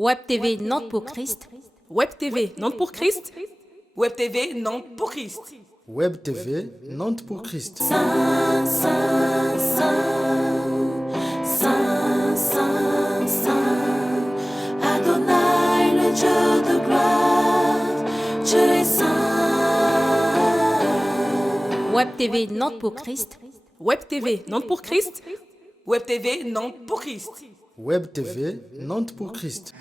Web TV Nantes pour Christ. Web TV Nantes pour Christ. Web TV Nantes pour Christ. Web TV Nantes pour Christ. Saint, Saint, Saint, Saint, Saint, Saint, Adonai, le Dieu de gloire, Dieu est saint. Web TV Nantes pour Christ. Web TV Nantes pour Christ. Web TV Nantes pour Christ. Web TV Nantes pour Christ.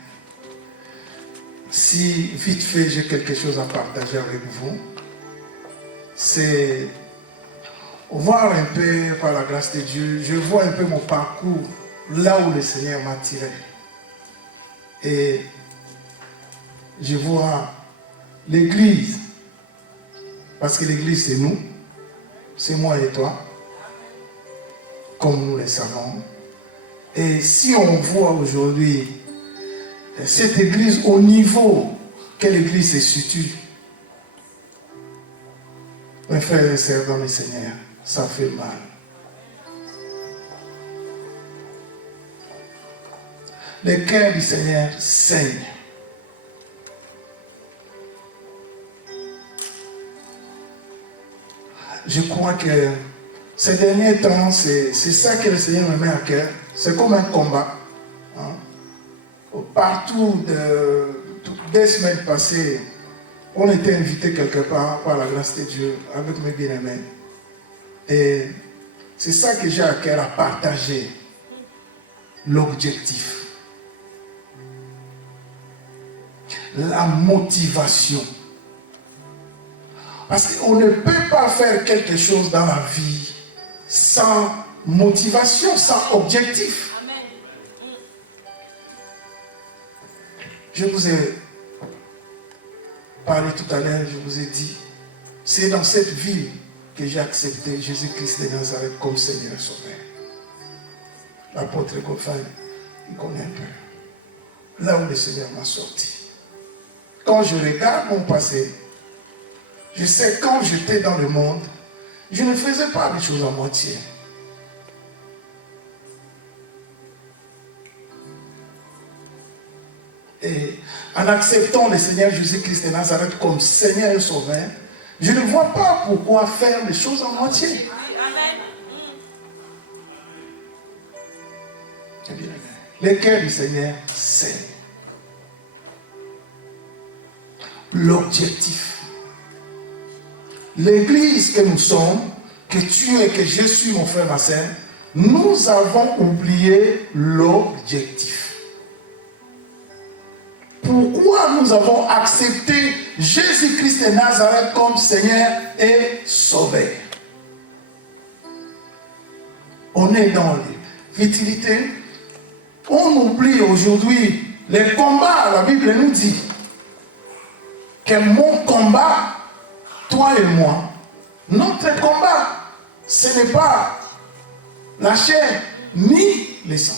Si vite fait j'ai quelque chose à partager avec vous, c'est voir un peu par la grâce de Dieu, je vois un peu mon parcours là où le Seigneur m'a tiré. Et je vois l'église, parce que l'église c'est nous, c'est moi et toi, comme nous le savons. Et si on voit aujourd'hui cette église au niveau que l'église se situe, mes frères et sœurs dans le Seigneur, ça fait mal. Le cœur du Seigneur saigne. Je crois que ces derniers temps, c'est ça que le Seigneur me met à cœur. C'est comme un combat. Hein? Partout, des semaines passées, on était invité quelque part par la grâce de Dieu avec mes bien-aimés. Et c'est ça que j'ai à cœur à partager. L'objectif. La motivation. Parce qu'on ne peut pas faire quelque chose dans la vie sans motivation, sans objectif. Je vous ai parlé tout à l'heure, je vous ai dit, c'est dans cette ville que j'ai accepté Jésus-Christ de Nazareth comme Seigneur et Sauveur. L'apôtre Goffin, il connaît un peu. Là où le Seigneur m'a sorti. Quand je regarde mon passé, je sais quand j'étais dans le monde, je ne faisais pas les choses à moitié. Et en acceptant le Seigneur Jésus-Christ de Nazareth comme Seigneur et Sauveur, je ne vois pas pourquoi faire les choses à moitié. Le cœur du Seigneur, c'est l'objectif. L'église que nous sommes, que tu es, que je suis, mon frère, ma sœur, nous avons oublié l'objectif. Pourquoi nous avons accepté Jésus-Christ de Nazareth comme Seigneur et Sauveur? On est dans les futilités. On oublie aujourd'hui les combats. La Bible nous dit que mon combat, toi et moi, notre combat, ce n'est pas la chair ni le sang.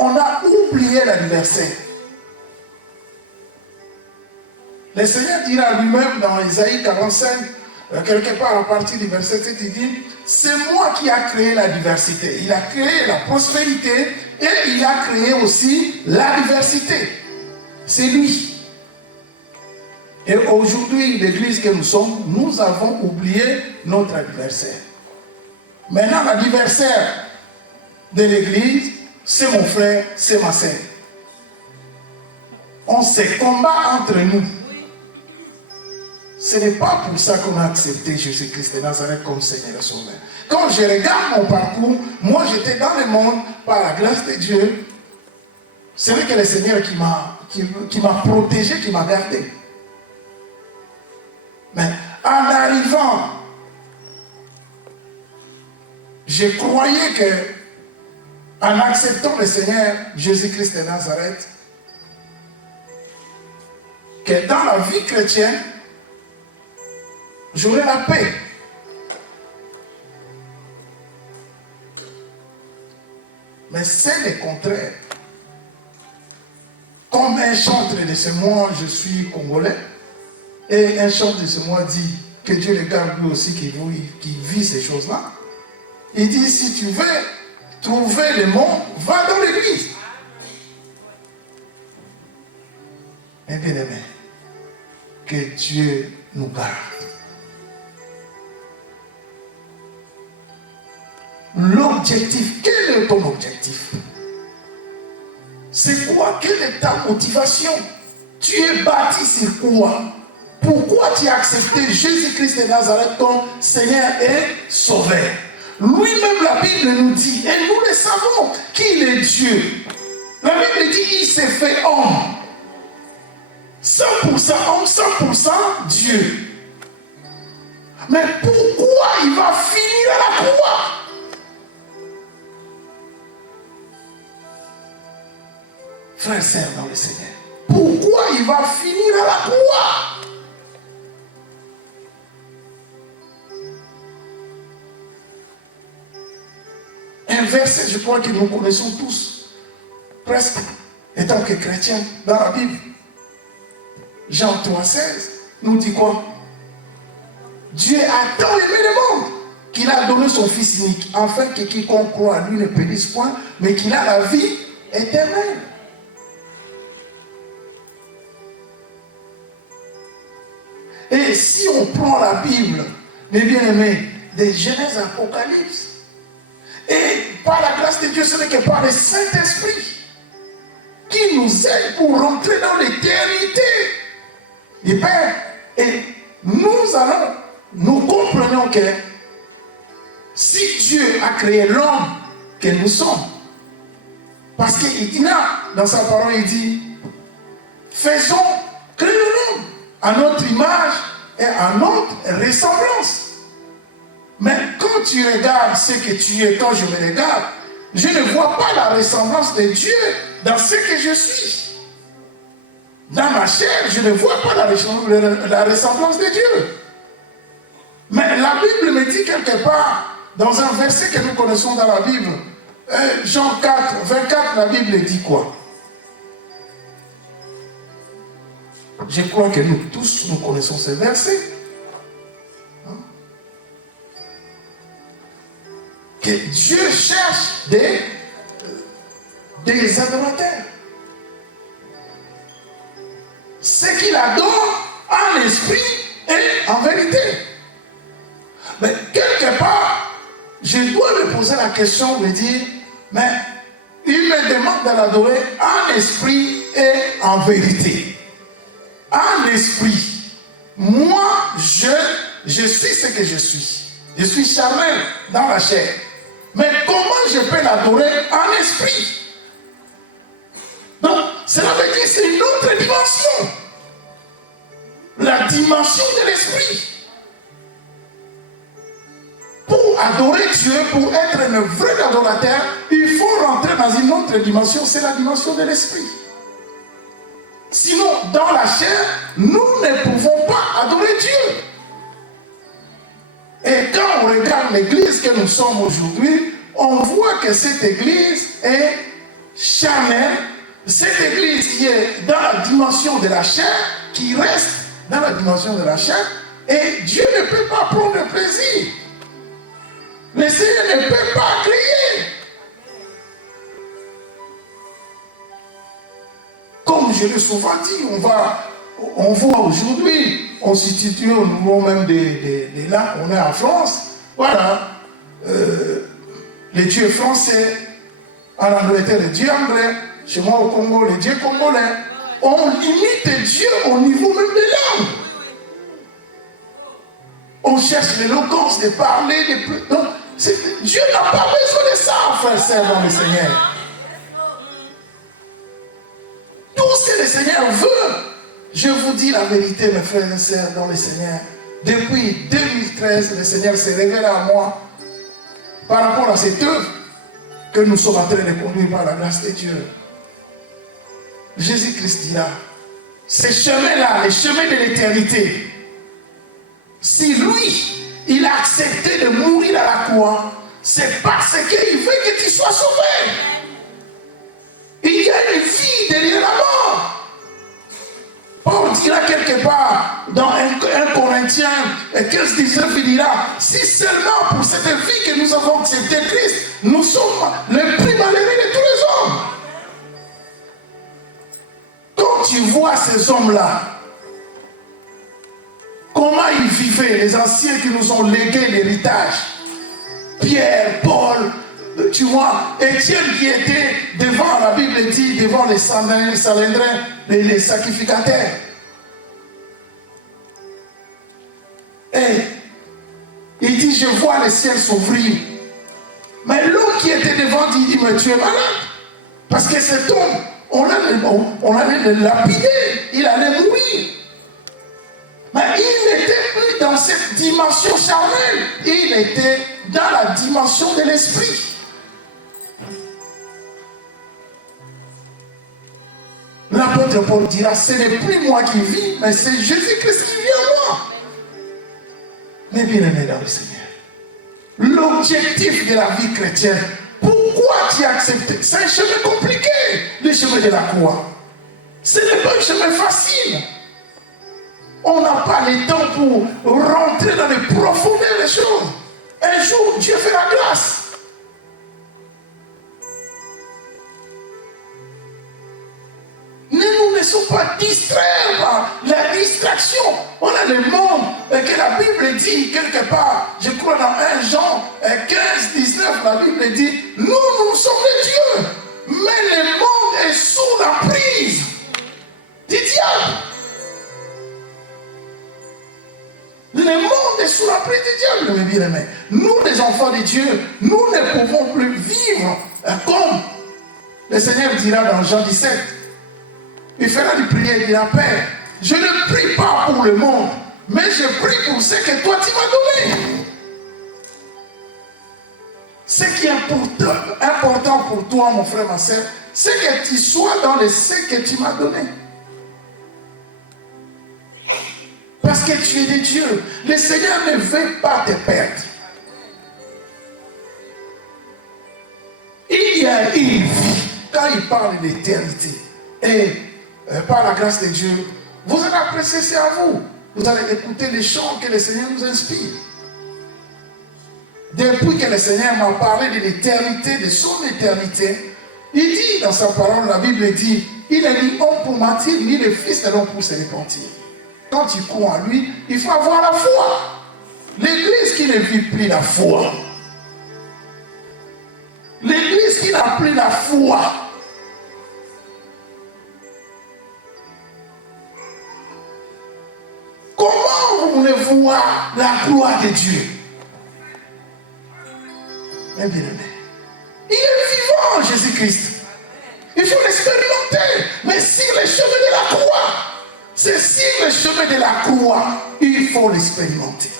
On a oublié l'adversaire. Le Seigneur dira lui-même dans Isaïe 45, quelque part à partir du verset 7, il dit, c'est moi qui a créé la diversité. Il a créé la prospérité et il a créé aussi la diversité. C'est lui. Et aujourd'hui, l'église que nous sommes, nous avons oublié notre adversaire. Maintenant, l'adversaire de l'église, c'est mon frère, c'est ma sœur. On se combat entre nous. Ce n'est pas pour ça qu'on a accepté Jésus-Christ de Nazareth comme Seigneur et Sauveur. Quand je regarde mon parcours, moi j'étais dans le monde par la grâce de Dieu. C'est vrai que le Seigneur qui m'a protégé, qui m'a gardé. Mais en arrivant, je croyais que en acceptant le Seigneur Jésus-Christ de Nazareth, que dans la vie chrétienne, j'aurai la paix. Mais c'est le contraire. Comme un chantre de ce mois, je suis congolais, et un chantre de ce mois dit que Dieu le garde lui aussi qui vit ces choses-là. Il dit, si tu veux trouver le monde, va dans l'église. Mais bien aimé, que Dieu nous garde. L'objectif, quel est ton objectif? C'est quoi? Quelle est ta motivation? Tu es bâti sur quoi? Pourquoi tu as accepté Jésus-Christ de Nazareth comme Seigneur et Sauveur? Lui-même, la Bible nous dit, et nous le savons, qu'il est Dieu. La Bible dit qu'il s'est fait homme. 100% homme, 100% Dieu. Mais pourquoi il va finir à la croix? Frères et sœurs dans le Seigneur, pourquoi il va finir à la croix? Un verset, je crois que nous connaissons tous, presque, étant que chrétiens, dans la Bible. Jean 3,16 nous dit quoi? Dieu a tant aimé le monde qu'il a donné son Fils unique, afin que quiconque croit à lui ne périsse point, mais qu'il a la vie éternelle. Et si on prend la Bible, mes bien-aimés, des Genèse à Apocalypse, et par la grâce de Dieu, ce n'est que par le Saint-Esprit qui nous aide pour rentrer dans l'éternité. Et bien, et nous comprenons que si Dieu a créé l'homme que nous sommes, parce qu'il dit là, dans sa parole, il dit, créons l'homme à notre image et à notre ressemblance. Mais quand tu regardes ce que tu es, quand je me regarde, je ne vois pas la ressemblance de Dieu dans ce que je suis. Dans ma chair, je ne vois pas la ressemblance de Dieu. Mais la Bible me dit quelque part, dans un verset que nous connaissons dans la Bible, Jean 4, 24, la Bible dit quoi? Je crois que nous tous, nous connaissons ce verset. Que Dieu cherche des adorateurs. Ce qu'il adore en esprit et en vérité. Mais quelque part, je dois me poser la question, me dire, mais il me demande de l'adorer en esprit et en vérité. En esprit, moi, je suis ce que je suis. Je suis charnel dans la chair. Mais comment je peux l'adorer en esprit? Donc, cela veut dire que c'est une autre dimension. La dimension de l'esprit. Pour adorer Dieu, pour être un vrai adorateur, il faut rentrer dans une autre dimension, c'est la dimension de l'esprit. Sinon, dans la chair, nous ne pouvons pas adorer Dieu. Et quand on regarde l'église que nous sommes aujourd'hui, on voit que cette église est charnelle. Cette église qui est dans la dimension de la chair, qui reste dans la dimension de la chair, et Dieu ne peut pas prendre plaisir. Le Seigneur ne peut pas crier. Comme je l'ai souvent dit, on voit aujourd'hui, on se situe au niveau même de là, on est en France, voilà, les dieux français, en Angleterre, les dieux anglais, chez moi au Congo, les dieux congolais, on limite Dieu au niveau même des langues. On cherche l'éloquence de parler, donc, Dieu n'a pas besoin de ça, frère et sœur, dans le Seigneur. Tout ce que le Seigneur veut, je vous dis la vérité, mes frères et sœurs, dans le Seigneur. Depuis 2013, le Seigneur s'est révélé à moi par rapport à cette œuvre que nous sommes en train de conduire par la grâce de Dieu. Jésus-Christ dit là, ce chemin-là, le chemin de l'éternité, si lui, il a accepté de mourir à la croix, c'est parce qu'il veut que tu sois sauvé. Il y a une vie derrière la mort. Paul dira quelque part dans 1 Corinthiens 15, 19, il dira, si seulement pour cette vie que nous avons accepté Christ, nous sommes soit le plus malheureux de tous les hommes. Quand tu vois ces hommes-là, comment ils vivaient, les anciens qui nous ont légué l'héritage, Pierre, Paul, tu vois, Étienne qui était devant, la Bible dit, devant les Saléndrins, les sacrificateurs. Et il dit, je vois le ciel s'ouvrir. Mais l'homme qui était devant dit, mais tu es malade. Parce que cet homme, on allait le lapider, il allait mourir. Mais il n'était plus dans cette dimension charnelle, il était dans la dimension de l'esprit. L'apôtre Paul dira, ce n'est plus moi qui vis, mais c'est Jésus-Christ qui vit en moi. Mais bien aimé dans le Seigneur, l'objectif de la vie chrétienne, pourquoi tu as accepté? C'est un chemin compliqué, le chemin de la croix. Ce n'est pas un chemin facile. On n'a pas le temps pour rentrer dans les profondeurs des choses. Un jour, Dieu fait la grâce. Nous ne sommes pas distraits par la distraction. On a le monde que la Bible dit quelque part, je crois dans 1 Jean 15, 19, la Bible dit, nous sommes les dieux, mais le monde est sous la prise du diable. Le monde est sous la prise du diable, mes bien-aimés. Nous, les enfants de Dieu, nous ne pouvons plus vivre comme le Seigneur dira dans Jean 17. Il fera une prière, il dira, Père, je ne prie pas pour le monde, mais je prie pour ce que toi tu m'as donné. Ce qui est important pour toi, mon frère, ma soeur, c'est que tu sois dans ce que tu m'as donné. Parce que tu es de Dieu. Le Seigneur ne veut pas te perdre. Il y a une vie, quand il parle d'éternité, et par la grâce de Dieu, vous allez apprécier, c'est à vous. Vous allez écouter les chants que le Seigneur nous inspire. Depuis que le Seigneur m'a parlé de l'éternité, de son éternité, il dit dans sa parole, la Bible dit, il n'est ni homme pour mentir, ni le fils de l'homme pour se repentir. Quand tu crois en lui, il faut avoir la foi. L'église qui ne vit plus la foi, l'église qui n'a plus la foi, comment vous voulez voir la gloire de Dieu? Mais bien aimé, il est vivant, Jésus-Christ. Il faut l'expérimenter. Mais sur le chemin de la croix, c'est sur le chemin de la croix, il faut l'expérimenter.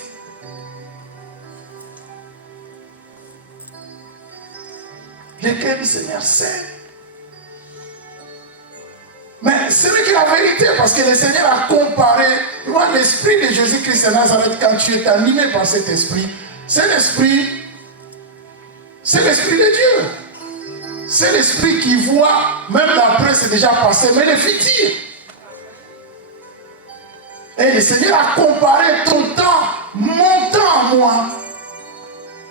Le cœur du Seigneur sait. Mais c'est vrai que la vérité, parce que le Seigneur a comparé, l'esprit de Jésus-Christ de Nazareth, quand tu es animé par cet esprit, c'est l'esprit de Dieu. C'est l'esprit qui voit, même l'après c'est déjà passé, mais le futur. Et le Seigneur a comparé ton temps, mon temps à moi.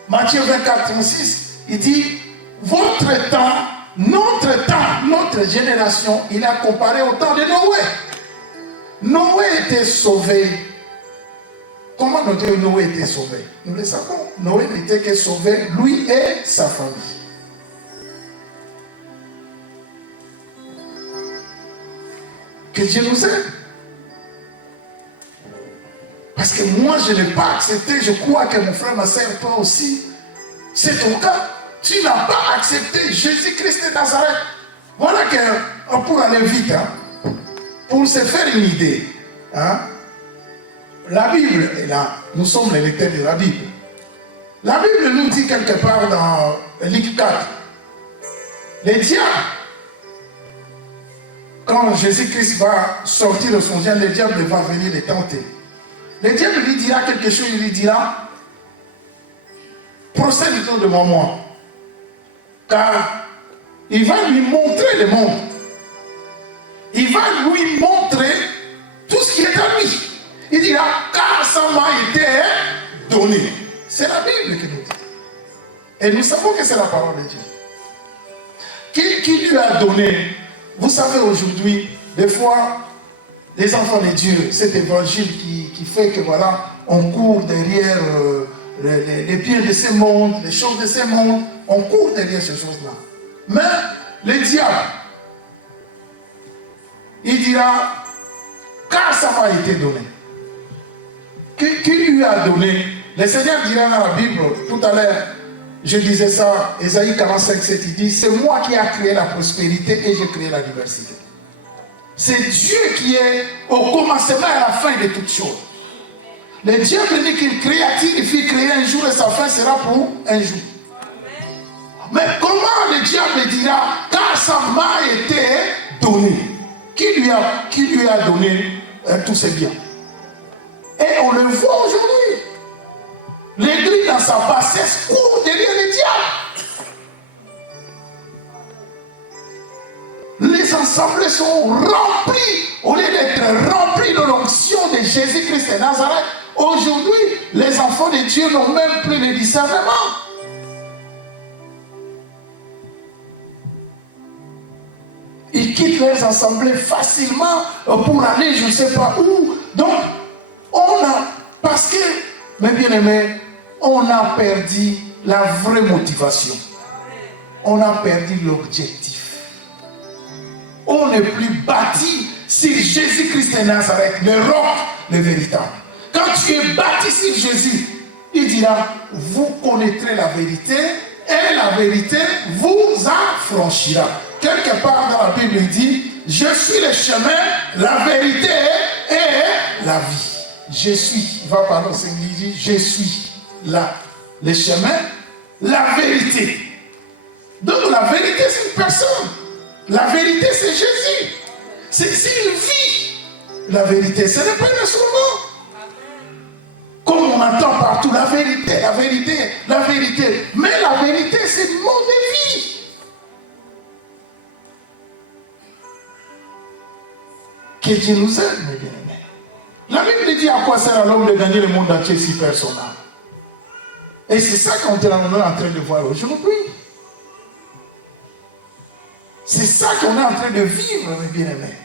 Matthieu 24, 36, il dit, votre temps, notre génération, il a comparé au temps de Noé. Noé était sauvé. Comment Noé était sauvé? Nous le savons. Noé n'était que sauvé, lui et sa famille. Que Dieu nous aide. Parce que moi, je n'ai pas accepté. Je crois que mon frère, ma soeur, toi aussi, c'est ton cas. Tu n'as pas accepté Jésus-Christ de Nazareth. Voilà que, pour aller vite, pour se faire une idée, la Bible est là. Nous sommes les lecteurs de la Bible. La Bible nous dit quelque part dans Luc 4, les diables, quand Jésus-Christ va sortir de son diable, le diable va venir les tenter. Le diable lui dira quelque chose, il lui dira, procède devant moi. Car il va lui montrer le monde. Il va lui montrer tout ce qui est à lui. Il dira, car ça m'a été donné. C'est la Bible qui nous dit. Et nous savons que c'est la parole de Dieu. qui lui a donné. Vous savez, aujourd'hui, des fois, les enfants de Dieu, cet évangile qui fait que voilà, on court derrière les biens de ce monde, les choses de ce monde, on court derrière ces choses-là. Mais le diable, il dira, car ça m'a été donné. Qui lui a donné? Le Seigneur dira dans la Bible, tout à l'heure, je disais ça, Ésaïe 45, 7, il dit, c'est moi qui ai créé la prospérité et j'ai créé la diversité. C'est Dieu qui est au commencement et à la fin de toutes choses. Le Dieu dit qu'il créatif, il fit créer un jour et sa fin sera pour un jour. Mais comment le diable dira, car ça m'a été donné? Qui lui a donné tous ces biens? Et on le voit aujourd'hui. L'église dans sa bassesse court derrière le diable. Les assemblées sont remplies. Au lieu d'être remplies de l'onction de Jésus-Christ de Nazareth, aujourd'hui, les enfants de Dieu n'ont même plus de discernement. Ils quittent leurs assemblées facilement pour aller je ne sais pas où. Donc, parce que, mes bien-aimés, on a perdu la vraie motivation. On a perdu l'objectif. On n'est plus bâti sur Jésus-Christ de Nazareth, le roc, le véritable. Quand tu es bâti sur Jésus, il dira, vous connaîtrez la vérité et la vérité vous affranchira. Quelque part dans la Bible, il dit, je suis le chemin, la vérité et la vie. Je suis, il va parler au Seigneur, il dit, je suis là, le chemin, la vérité. Donc la vérité, c'est une personne. La vérité, c'est Jésus. C'est une vie. La vérité, ce n'est pas un instrument. Comme on entend partout, la vérité, la vérité, la vérité. Mais la vérité, c'est le mot de vie. Que Dieu nous aide, mes bien-aimés. La Bible dit à quoi sert à l'homme de gagner le monde entier si personne n'a. Et c'est ça qu'on est en train de voir aujourd'hui. C'est ça qu'on est en train de vivre, mes bien-aimés.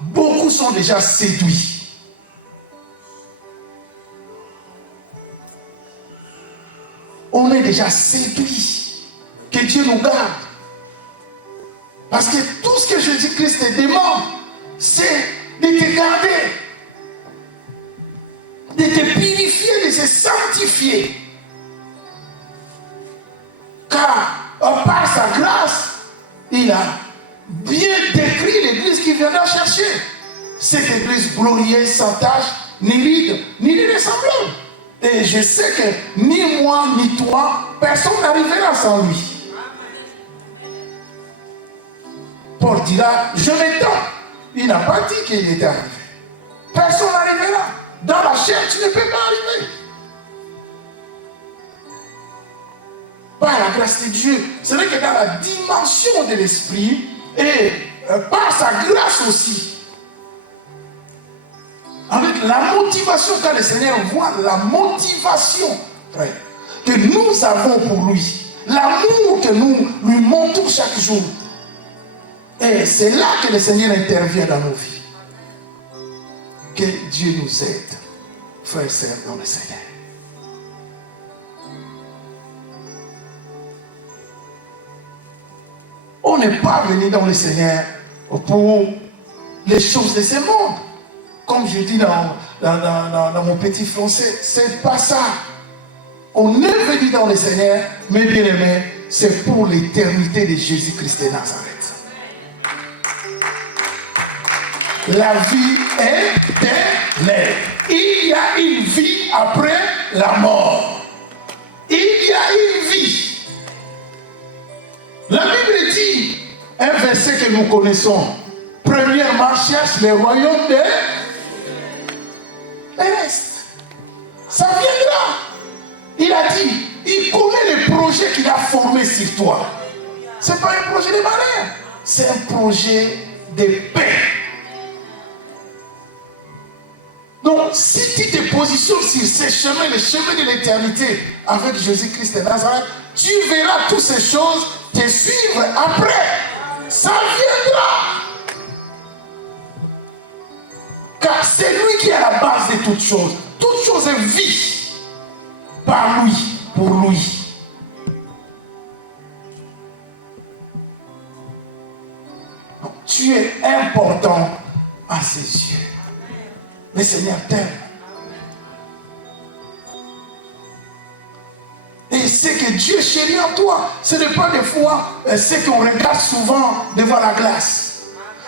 Beaucoup sont déjà séduits. On est déjà séduits. Que Dieu nous garde. Parce que tout ce que Jésus-Christ te demande, c'est de te garder, de te purifier, de se sanctifier. Car par sa grâce, il a bien décrit l'église qu'il viendra chercher. Cette église glorieuse, sans tache, ni ride, ni ressemblable. Et je sais que ni moi, ni toi, personne n'arrivera sans lui. Paul dira, je m'étends. Il n'a pas dit qu'il était arrivé. Personne n'arrivera. Dans la chair, tu ne peux pas arriver. Par la grâce de Dieu, c'est vrai que dans la dimension de l'esprit, et par sa grâce aussi, avec la motivation, quand le Seigneur voit la motivation, frère, que nous avons pour lui, l'amour que nous lui montrons chaque jour, et c'est là que le Seigneur intervient dans nos vies. Que Dieu nous aide, frères et sœurs, dans le Seigneur. On n'est pas venu dans le Seigneur pour les choses de ce monde. Comme je dis dans mon petit français, c'est pas ça. On est venu dans le Seigneur, mes bien-aimés, c'est pour l'éternité de Jésus-Christ de Nazareth. La vie est éternelle. Il y a une vie après la mort. Il y a une vie. La Bible dit, un verset que nous connaissons, premièrement cherche le royaume de reste. Ça viendra. Il a dit, il connaît les projets qu'il a formés sur toi. Ce n'est pas un projet de malheur, c'est un projet de paix. Donc Donc, si tu te positionnes sur ces chemins, les chemins de l'éternité, avec Jésus-Christ de Nazareth, tu verras toutes ces choses te suivre après. Ça viendra. Car c'est lui qui est à la base de toutes choses. Toute chose est vie par lui, pour lui. Donc, tu es important à ses yeux. Le Seigneur t'aime. Et ce que Dieu chérit en toi, ce n'est pas des fois ce qu'on regarde souvent devant la glace.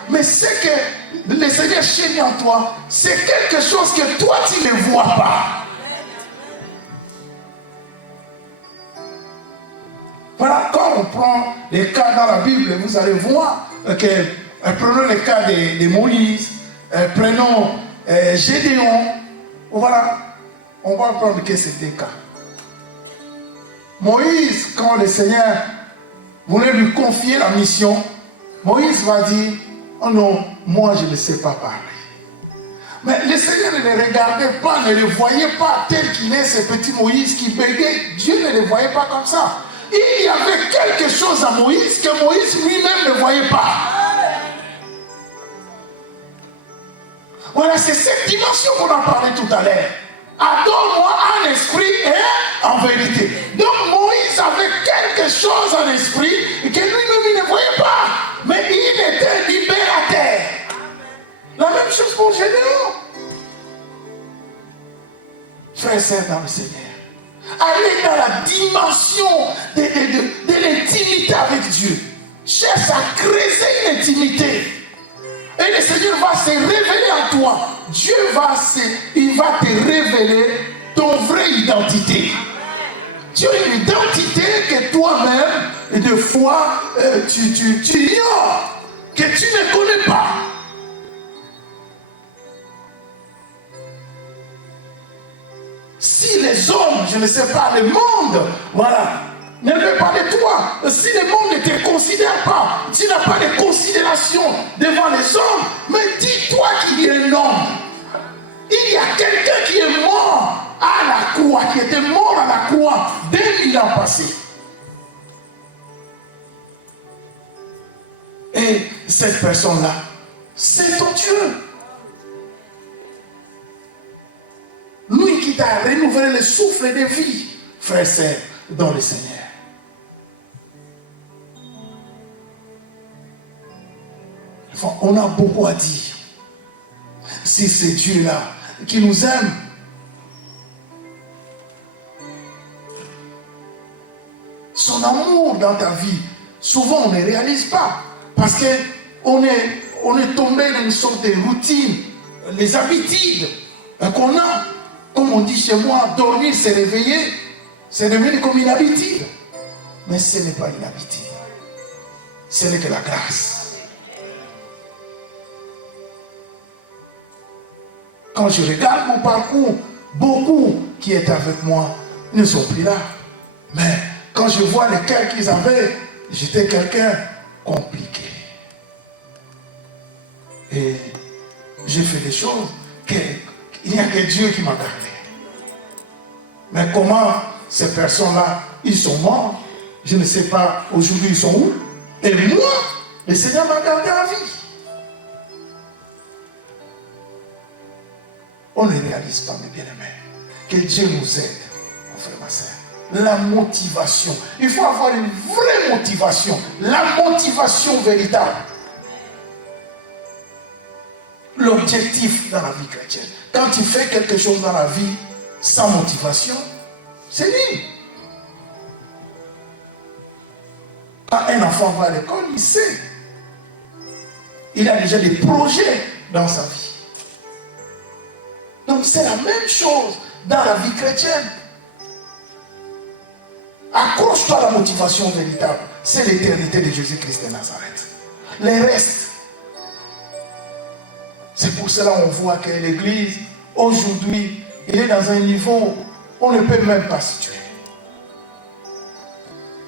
Mais ce que le Seigneur chérit en toi, c'est quelque chose que toi tu ne vois pas. Voilà, quand on prend les cas dans la Bible, vous allez voir que prenons le cas de Moïse, prenons Gédéon. Voilà, on va prendre que ces deux cas. Moïse, quand le Seigneur voulait lui confier la mission, Moïse va dire, oh non, moi je ne sais pas parler. Mais le Seigneur ne le regardait pas, ne le voyait pas tel qu'il est, ce petit Moïse qui bégait. Dieu ne le voyait pas comme ça. Il y avait quelque chose à Moïse que Moïse lui-même ne voyait pas. Voilà, c'est cette dimension qu'on a parlé tout à l'heure. Adore-moi en esprit et en vérité. Donc Moïse avait quelque chose en esprit que lui-même ne voyait pas. Mais il était libérateur. La même chose pour Gédéon. Frères et sœurs dans le Seigneur, allez dans la dimension de l'intimité avec Dieu. Cherche à creuser une intimité. Et le Seigneur va se révéler en toi. Dieu il va te révéler ton vraie identité. Tu as une identité que toi-même, des fois, tu ignores, que tu ne connais pas. Si les hommes, je ne sais pas, le monde, voilà, ne veut pas de toi, si le monde ne te considère pas, tu n'as pas de considération devant les hommes, mais dis-toi qu'il y a un homme. Il y a quelqu'un qui est mort à la croix, qui était mort à la croix 2000 ans passés. Et cette personne-là, c'est ton Dieu. Lui qui t'a renouvelé le souffle de vie, frère et sœur, dans le Seigneur. Enfin, on a beaucoup à dire. Si c'est Dieu-là qui nous aime, son amour dans ta vie, souvent on ne réalise pas. Parce qu'on est tombé dans une sorte de routine, les habitudes qu'on a. Comme on dit chez moi, dormir, se réveiller, c'est devenu comme une habitude. Mais ce n'est pas une habitude. Ce n'est que la grâce. Quand je regarde mon parcours, beaucoup qui étaient avec moi ne sont plus là. Mais quand je vois les cœurs qu'ils avaient, j'étais quelqu'un compliqué. Et j'ai fait des choses qu'il n'y a que Dieu qui m'a gardé. Mais comment ces personnes-là, ils sont morts, je ne sais pas aujourd'hui ils sont où. Et moi, le Seigneur m'a gardé la vie. On ne réalise pas, mes bien-aimés, que Dieu nous aide, mon frère, ma soeur. La motivation. Il faut avoir une vraie motivation. La motivation véritable. L'objectif dans la vie chrétienne. Quand tu fais quelque chose dans la vie sans motivation, c'est nul. Quand un enfant va à l'école, il sait. Il a déjà des projets dans sa vie. Donc c'est la même chose dans la vie chrétienne. Accroche-toi à la motivation véritable. C'est l'éternité de Jésus-Christ de Nazareth. Les restes. C'est pour cela qu'on voit que l'Église, aujourd'hui, il est dans un niveau où on ne peut même pas situer.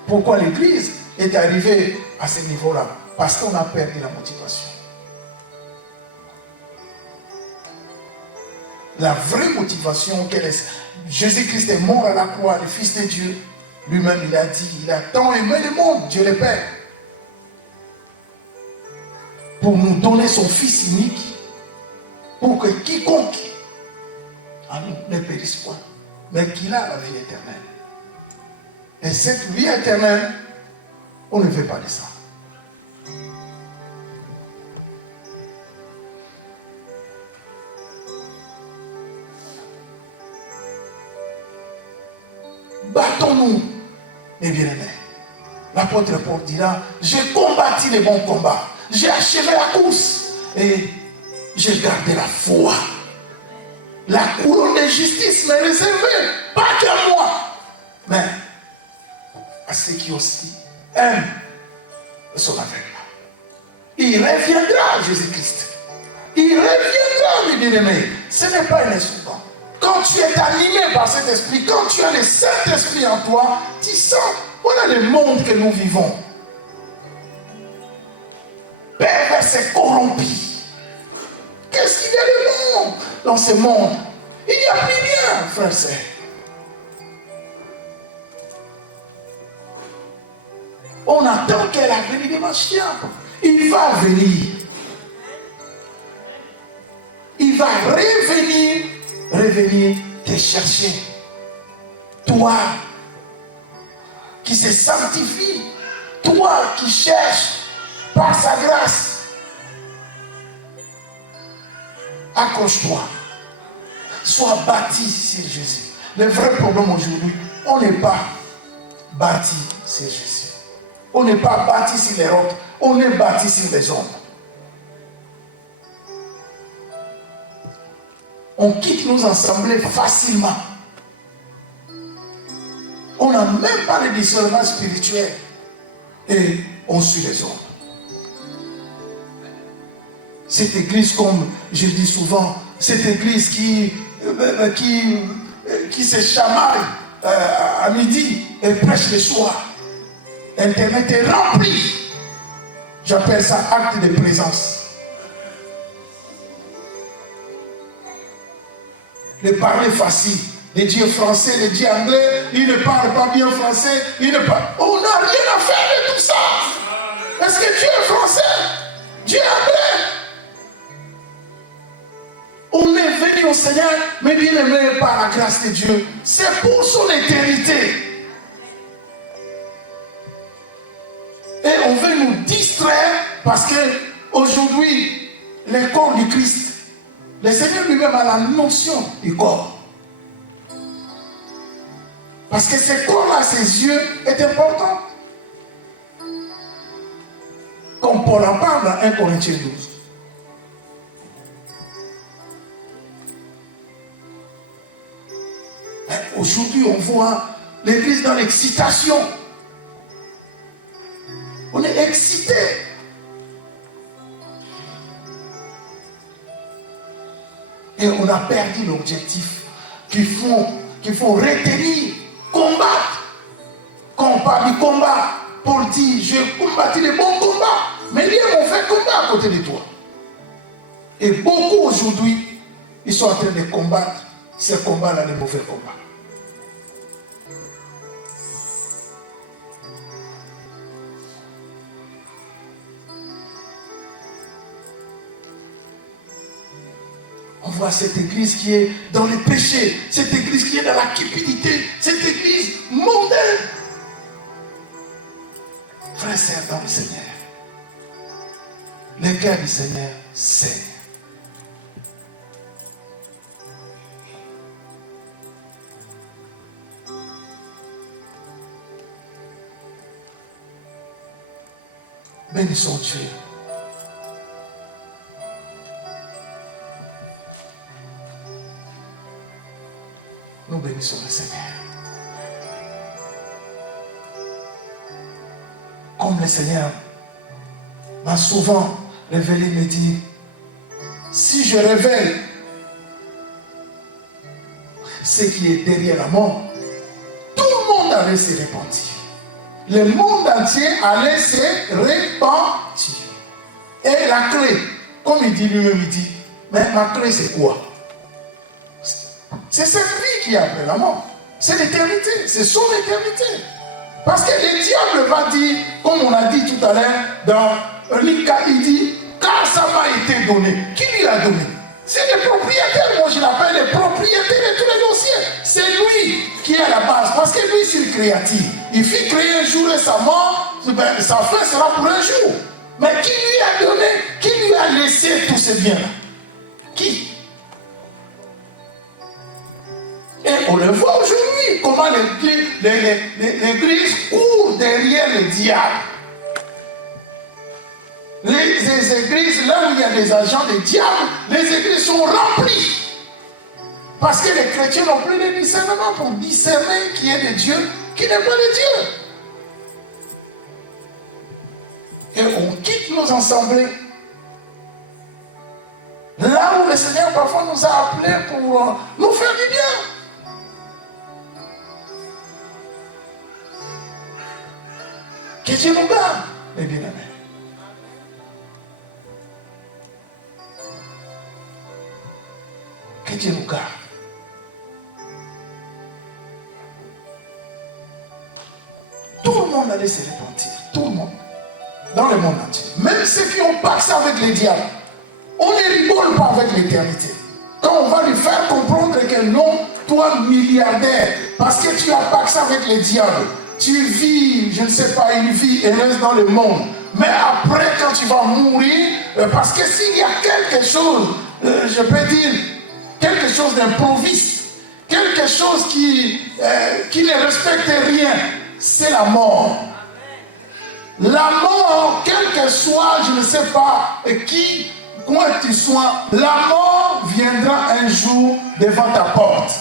Pourquoi l'Église est arrivée à ce niveau-là? Parce qu'on a perdu la motivation. la vraie motivation, Jésus-Christ est mort à la croix, le Fils de Dieu. Lui-même, il a dit, il a tant aimé le monde, Dieu le Père, pour nous donner son Fils unique, pour que quiconque en nous ne périsse point, mais qu'il a la vie éternelle. Et cette vie éternelle, on ne veut pas de ça. Battons-nous, mes bien-aimés. L'apôtre Paul dira, j'ai combattu les bons combats, j'ai achevé la course et j'ai gardé la foi. La couronne de justice m'est réservée, pas qu'à moi, mais à ceux qui aussi aiment son avènement. Il reviendra, Jésus-Christ. Il reviendra, mes bien-aimés. Ce n'est pas un insultant. Quand tu es animé par cet esprit, quand tu as le Saint-Esprit en toi, tu sens, voilà le monde que nous vivons. Pervers et corrompu. Qu'est-ce qu'il y a de monde dans ce monde? Il n'y a plus rien, frère et sœur. On attend qu'elle a venue de Mashiach. Il va venir. Il va revenir te chercher. Toi qui se sanctifie, toi qui cherches par sa grâce, accroche-toi. Sois bâti sur Jésus. Le vrai problème aujourd'hui, on n'est pas bâti sur Jésus. On n'est pas bâti sur les rocs, on est bâti sur les hommes. On quitte nos assemblées facilement. On n'a même pas le discernement spirituel et on suit les hommes. Cette église, comme je dis souvent, cette église qui se chamaille à midi et prêche le soir. Internet est rempli. J'appelle ça acte de présence. Le parler facile. Les dieux français, les dieux anglais, ils ne parlent pas bien français. On n'a rien à faire de tout ça. Est-ce que Dieu est français? Dieu est anglais? On est venu au Seigneur, mais bien aimé par la grâce de Dieu. C'est pour son éternité. Et on veut nous distraire parce que aujourd'hui, le corps du Christ, le Seigneur lui-même a la notion du corps. Parce que ce corps-là, ses yeux, est important. Comme Paul en parle dans 1 Corinthiens 12. Aujourd'hui, on voit l'église dans l'excitation. On est excité. Et on a perdu l'objectif qu'il faut retenir, combattre. Quand on parle du combat, Paul dit, j'ai combattu les bons combats, mais lui, on fait combat à côté de toi. Et beaucoup aujourd'hui, ils sont en train de combattre ces combats-là, les mauvais combats. On voit cette église qui est dans le péché, cette église qui est dans la cupidité, cette église mondaine. Frères et sœurs dans le Seigneur, le cœur du Seigneur saigne. Bénissons Dieu. Nous bénissons le Seigneur. Comme le Seigneur m'a souvent révélé, me dit, si je révèle ce qui est derrière la mort, tout le monde allait se repentir. Le monde entier allait se repentir. Et la clé, comme il dit lui-même, il dit, mais ma clé c'est quoi? C'est cette vie qui est après la mort. C'est l'éternité, c'est son éternité. Parce que le diable va dire, comme on a dit tout à l'heure, dans Mika, il dit, car ça m'a été donné. Qui lui a donné? C'est le propriétaire, moi je l'appelle le propriétaire de tous les dossiers. C'est lui qui est à la base, parce que lui c'est le créatif. Il fit créer un jour et sa mort, sa fin sera pour un jour. Mais qui lui a donné, qui lui a laissé tous ces biens-là? Qui? Et on le voit aujourd'hui, comment l'Église court derrière le diable. Les églises, là où il y a des agents des diables, les églises sont remplies. Parce que les chrétiens n'ont plus de discernement pour discerner qui est de Dieu, qui n'est pas de Dieu. Et on quitte nos assemblées. Là où le Seigneur parfois nous a appelés pour nous faire du bien. Que Dieu nous garde, mes bien-aimés. Que Dieu nous garde. Tout le monde allait se repentir. Tout le monde. Dans le monde entier. Même ceux qui ont pacté avec les diables. On ne rigole pas avec l'éternité. Quand on va lui faire comprendre que non, toi milliardaire, parce que tu as pacté avec les diables, tu vis, je ne sais pas, une vie heureuse dans le monde. Mais après, quand tu vas mourir, parce que s'il y a quelque chose, je peux dire, quelque chose d'improviste, quelque chose qui ne respecte rien, c'est la mort. La mort, quel que soit, je ne sais pas qui, quoi tu sois, la mort viendra un jour devant ta porte.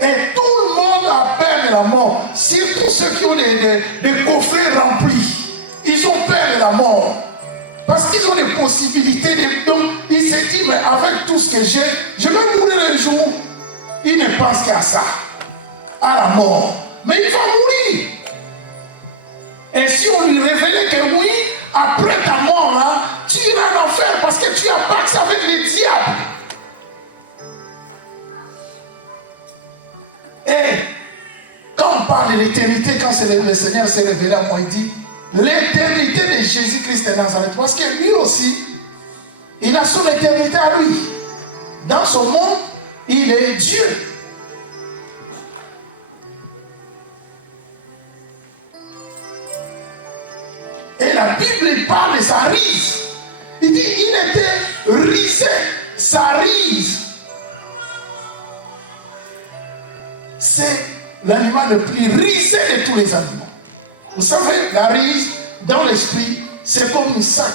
Et tout le monde a peur de la mort. Surtout ceux qui ont des coffrets remplis. Ils ont peur de la mort. Parce qu'ils ont des possibilités. Donc, ils se disent, mais avec tout ce que j'ai, je vais mourir un jour. Ils ne pensent qu'à ça. À la mort. Mais il va mourir. Et si on lui révélait que oui, après ta mort, là, tu iras en enfer parce que tu as pacté avec les diables. Et quand on parle de l'éternité, quand le Seigneur s'est révélé à moi, il dit l'éternité de Jésus-Christ de Nazareth. Parce que lui aussi, il a son éternité à lui. Dans son monde, il est Dieu. Et la Bible parle de sa rise. Il dit il était risé, sa rise. C'est l'animal le plus risé de tous les animaux. Vous savez, la rise, dans l'esprit, c'est comme une sac.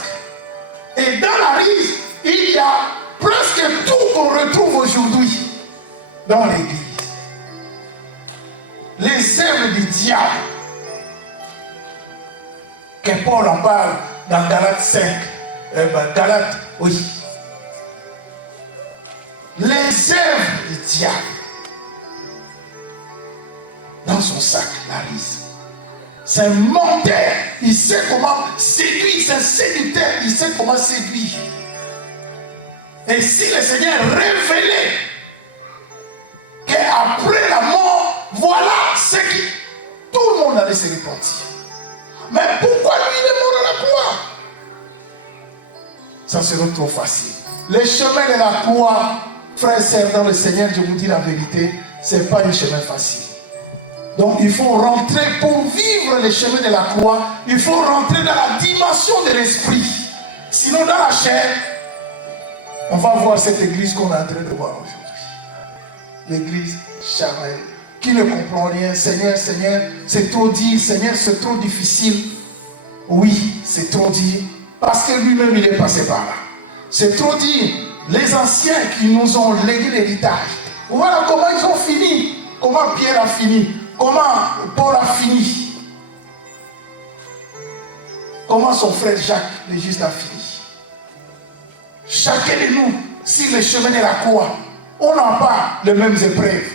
Et dans la rise, il y a presque tout qu'on retrouve aujourd'hui dans l'église. Les œuvres du diable, que Paul en parle dans Galates 5. Galates, oui. Les œuvres du diable. Dans son sac, la rise. C'est un menteur. Il sait comment séduire. C'est un séducteur. Il sait comment séduire. Et si le Seigneur révélait qu'après la mort, voilà ce qui... Tout le monde allait se repentir. Mais pourquoi lui il est mort à la croix? Ça serait trop facile. Le chemin de la croix, frères et sœurs, dans le Seigneur, je vous dis la vérité, ce n'est pas un chemin facile. Donc il faut rentrer pour vivre le chemin de la croix. Il faut rentrer dans la dimension de l'esprit. Sinon dans la chair, on va voir cette église qu'on est en train de voir aujourd'hui. L'église charnelle, qui ne comprend rien. Seigneur, Seigneur, c'est trop dit. Seigneur, c'est trop difficile. Oui, c'est trop dit. Parce que lui-même il est passé par là. C'est trop dit. Les anciens qui nous ont légué l'héritage. Voilà comment ils ont fini. Comment Pierre a fini. Comment Paul a fini. Comment son frère Jacques, le juste, a fini. Chacun de nous, sur le chemin de la croix, on n'a pas les mêmes épreuves.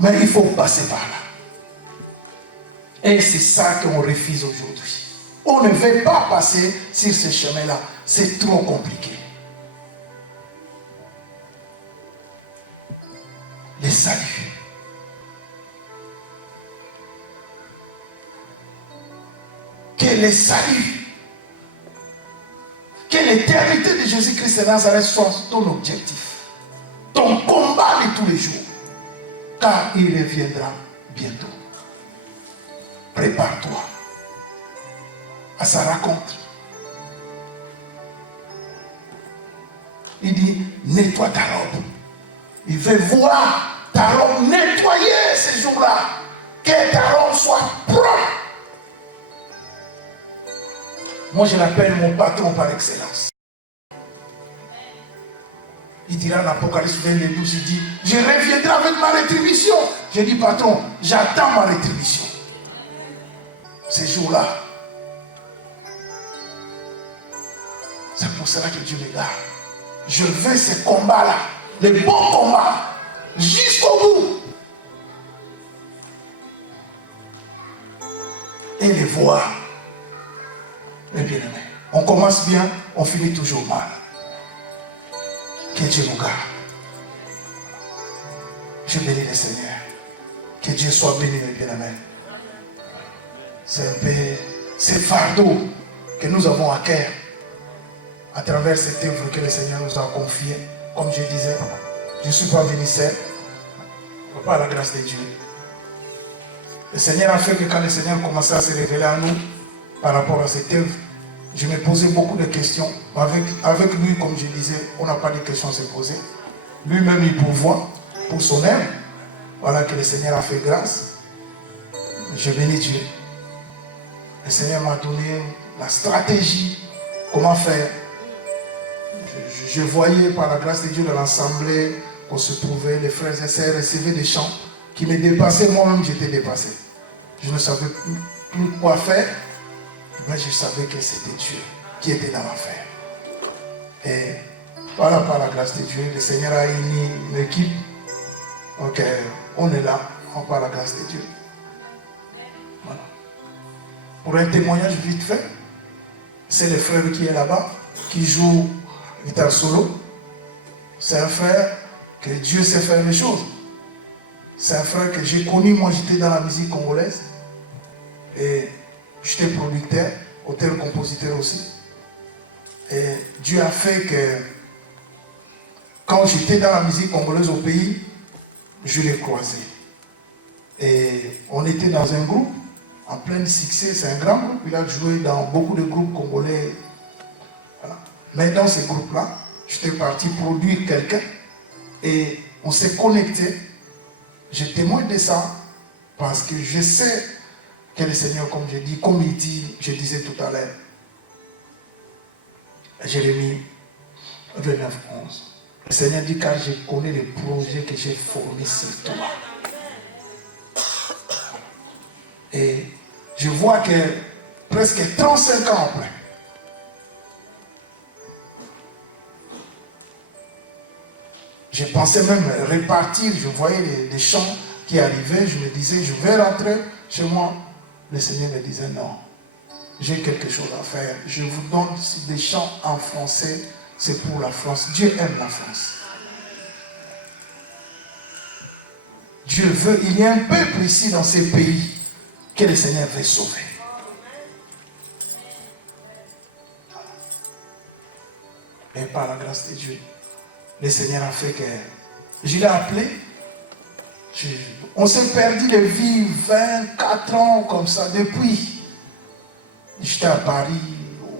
Mais il faut passer par là. Et c'est ça qu'on refuse aujourd'hui. On ne veut pas passer sur ce chemin-là. C'est trop compliqué. le salut, que l'éternité de Jésus-Christ de Nazareth soit ton objectif, ton combat de tous les jours, car il reviendra bientôt. Prépare-toi à sa rencontre. Il dit, nettoie ta robe. Il veut voir ta robe nettoyée ces jours-là. Que ta robe soit propre. Moi, je l'appelle mon patron par excellence. Il dira en Apocalypse 22, il dit, je reviendrai avec ma rétribution. Je dis, patron, j'attends ma rétribution. Ces jours-là. C'est pour cela que Dieu me garde. Je veux ce combat-là, le bon combat, jusqu'au bout. Et les voir. Mes bien-aimés, on commence bien, on finit toujours mal. Que Dieu nous garde. Je bénis le Seigneur. Que Dieu soit béni, mes bien-aimés. C'est un peu ce fardeau que nous avons à cœur à travers cette œuvre que le Seigneur nous a confiée. Comme je disais, je ne suis pas venu seul, par la grâce de Dieu. Le Seigneur a fait que quand le Seigneur commençait à se révéler à nous par rapport à cette œuvre, je me posais beaucoup de questions. Avec lui, comme je disais, on n'a pas de questions à se poser. Lui-même, il pourvoit pour son œuvre. Voilà que le Seigneur a fait grâce. Je bénis Dieu. Le Seigneur m'a donné la stratégie, comment faire. Je voyais par la grâce de Dieu dans l'assemblée qu'on se trouvait, les frères et sœurs recevaient des chants qui me dépassaient, moi-même j'étais dépassé. Je ne savais plus quoi faire, mais je savais que c'était Dieu qui était dans l'affaire. Et voilà, par la grâce de Dieu, le Seigneur a uni une équipe. Donc on est là, par la grâce de Dieu. Voilà. Pour un témoignage vite fait, c'est le frère qui est là-bas, qui joue guitare solo. C'est un frère que Dieu sait faire les choses. C'est un frère que j'ai connu, moi j'étais dans la musique congolaise. Et j'étais producteur, auteur, compositeur aussi. Et Dieu a fait que quand j'étais dans la musique congolaise au pays, je l'ai croisé. Et on était dans un groupe en plein succès, c'est un grand groupe. Il a joué dans beaucoup de groupes congolais. Voilà. Mais dans ce groupe-là, j'étais parti produire quelqu'un et on s'est connecté. Je témoigne de ça parce que je sais que le Seigneur, comme je dis, comme il dit, je disais tout à l'heure, Jérémie 29, 11. Le Seigneur dit, car je connais les projets que j'ai formés sur toi. Et je vois que presque 35 ans après, je pensais même repartir, je voyais les chants qui arrivaient, je me disais, je vais rentrer chez moi. Le Seigneur me disait, non, j'ai quelque chose à faire. Je vous donne des chants en français, c'est pour la France. Dieu aime la France. Dieu veut, il y a un peuple ici dans ces pays que le Seigneur veut sauver. Et par la grâce de Dieu, le Seigneur a fait que je l'ai appelé. On s'est perdu de vie 24 ans comme ça depuis. J'étais à Paris,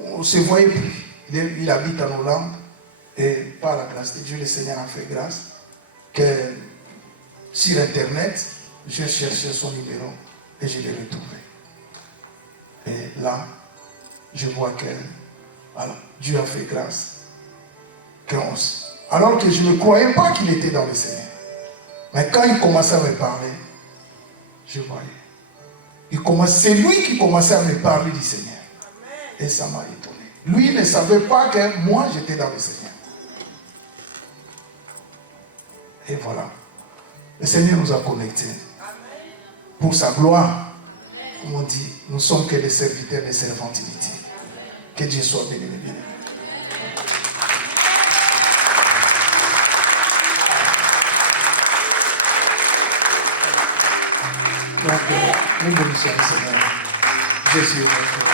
on ne se voyait plus. Il habite en Hollande. Et par la grâce de Dieu, le Seigneur a fait grâce que sur Internet, j'ai cherché son numéro et je l'ai retrouvé. Et là, je vois que voilà, Dieu a fait grâce. Alors que je ne croyais pas qu'il était dans le Seigneur. Mais quand il commençait à me parler, je voyais. C'est lui qui commençait à me parler du Seigneur. Et ça m'a étonné. Lui ne savait pas que moi j'étais dans le Seigneur. Et voilà. Le Seigneur nous a connectés. Pour sa gloire. Comme on dit, nous sommes que des serviteurs des servantes inutiles. Que Dieu soit béni. Donc, nous bénissons le Seigneur. Jésus est notre